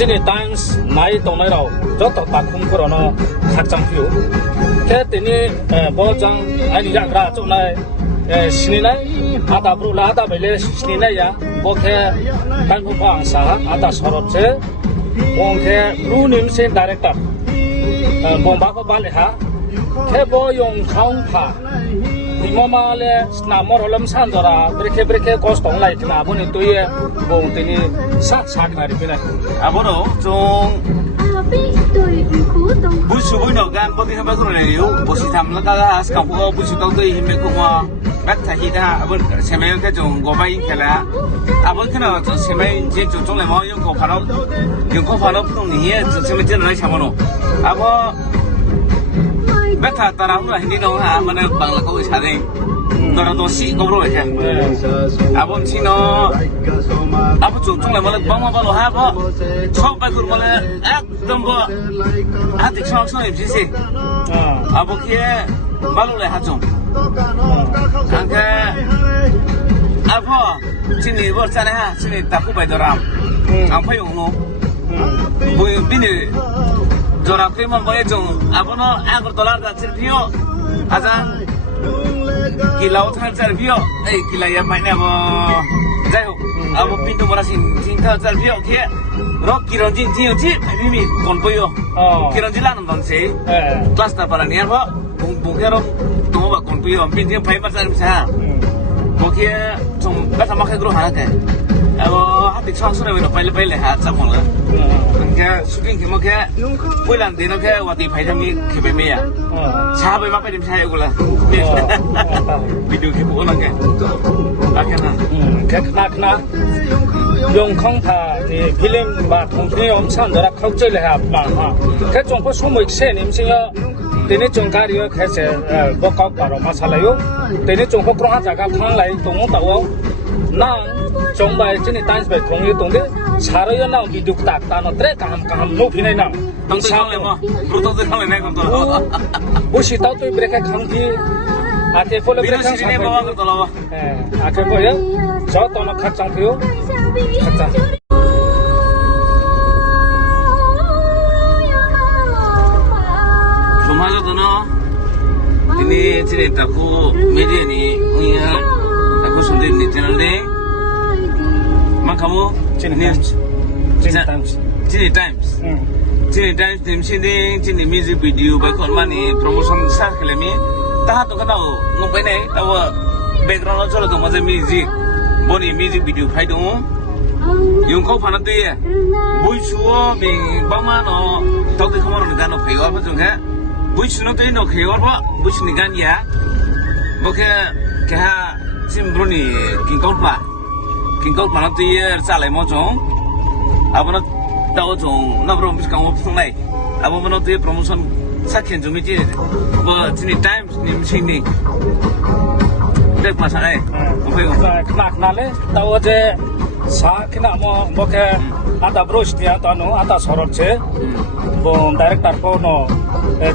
진이 times 나이 동네로 저도 바꾼 거로는 각장표 그랬더니 보장 아니 야그라 좀 나이 신이네 아다 브루라 아다 벨레 신이네야 뭐게 단포방사 아다 서럽체 뭔게 브루님신 다이렉터 뭔바고 발레하 개보 용카운파 이모마레 스나모롤럼 산저라 브레케 코스통 라이트나 보니 또예 봉티니 삭삭나리비네 아보노 좀 부수부노 간 버티 한번 그러네요. 보시 담라가 스카포 부수도 힘에 고마 백타히다 아본 세메가 좀 고바인 켈라 아본 그나 좀 세메 이제 좀 좀래 뭐 용고 파노 풍니에 좀 세메 전에 참아노 아보 백타 따라오나 hindi 나 만에 방라 거기 사네 너라도 시 거로 이렇게 아본 치노 아버 좀 좀래 뭐래 방마발로 하고 처음 발굴 뭐래 एकदम 뭐 아직 상상이 비시 아버키에 말로래 하죠 안게 아버 진이 버잖아 하 진이 딱고 바이더람 안 파용노 뭐 비니 저라 크리만 뭐에 좀 아버노 아그 돌아다 칠피요 아장 길라오 탈 칠피요 에이 길라야 마이네 뭐 자요 아버 핀도 뭐라신 진타 칠피요 오케이 럭 기런진 지요지 비미 건보요 기런질라는 건지 클래스 따라니야 뭐 봉봉해로 동호가 건보요 빈지 파이마자름 사 오케이 좀 가서 막 해그로 하게 아버 하디 창수네 왜 빨리 하 잡고는 그러니까 슈팅 기모게 보일란 되는게 와디 파이점이 기베미야 사업에 막 빨리 사야고라 비디오 기고 오는 게 아케나 그나 용康파 이 필름 바 통통이 엄청 너라 걱정을 해 아빠 그 정보 소모 익세 님신여 되네 정가리어 개세 뭐가 바로 마살아요 되네 정보 그런 하자가 탕라이 동호 따워 난 정말 진이 단스베 공유 동데 사러여 나 비디오 딱따노 트레 감 높이네 나 동상에 뭐 프로토도 상에 내가 또 무시 따또 브레이크 강비 아테 폴로 브레이크 시리네 뭐가 그러더라 아테 뭐야 저 또는 각장표요 각장 좀 하자더나 ini cerita ku media ni lihat aku sendiri di channel ni mak kamu Cine Times tim sini Cine music video bakal mani promotion sah kelemi tahan tu kan tahu ngomong ni tahu background lo tu macam music boni music video fai dong yung kau panas tu ya boy suo bing bama no tahu tu kamu orang kan fai apa tu kan boy suno tu no fai apa boy suni kan ya oke kah simbroni king kau panas tu ya salai macam apa nak tahu jong, nak berom bisa kamu pusing lagi. Apa mana tu promotion sakit cumi je. Apa Cine Times ni mesti ni. Dek masalah. Kena le, tahu je sakit nak mau ke ada bros dia tanu ada sorot je. Bon director pun no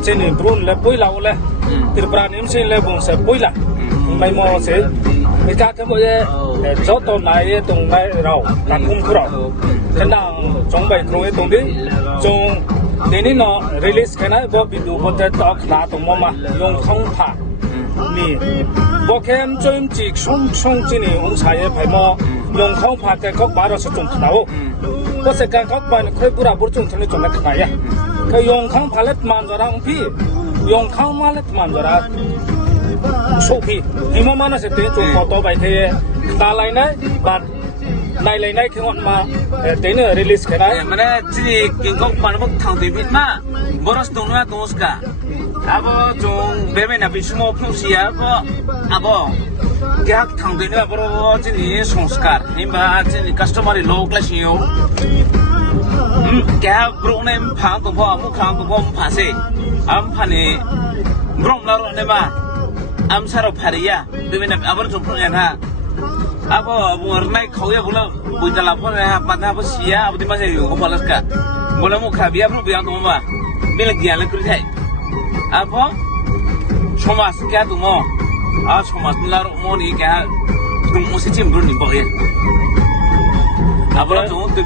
Cine Brun le pui lah oleh. Tirpra ni mesti le bon se pui lah. Mai mau se. Mereka kemudian jodoh naik tung naik rau, tak kumkurau. Kena 정말 그런 동데 좀 내니너 릴리스 그나 뭐 비디오 보다 딱 나도 뭐마 용통파 니 뭐캠 좀 직송송진이 온사에 발모 용통파 때꼭 말아서 좀 나오 그것은 각반 크레브라 bur중 틀리 좀 나야 그 용통파렛 만저랑 비 용통말렛 만저라 소피 이모만한테 좀 포토 바이테 달라이네 바 này lấy này khi họ mà đến ở release cái đấy mà này chỉ kinh công bản bốc thằng thì biết mà boros tung nó tung ska abo tung bebe na bisu mo plusia abo cái hak thằng thì nó boro chỉ সংস্কার nimba chỉ customer low class yo cái bro này phang tung pho mu khang tung pho phase am phane brom la ro ne ma am saro phariya bebe na abo tung phone ha apa warna kau ya bola buat lapor ya pada apa sia apa di mana yang kau balas ka bola muka biar pun biar tuh mah bilang dia lagi kerja apa cuma sekian tuh mau cuma lalu mau ni kayak tuh mesti cemburu nih pokoknya apa tuh tuh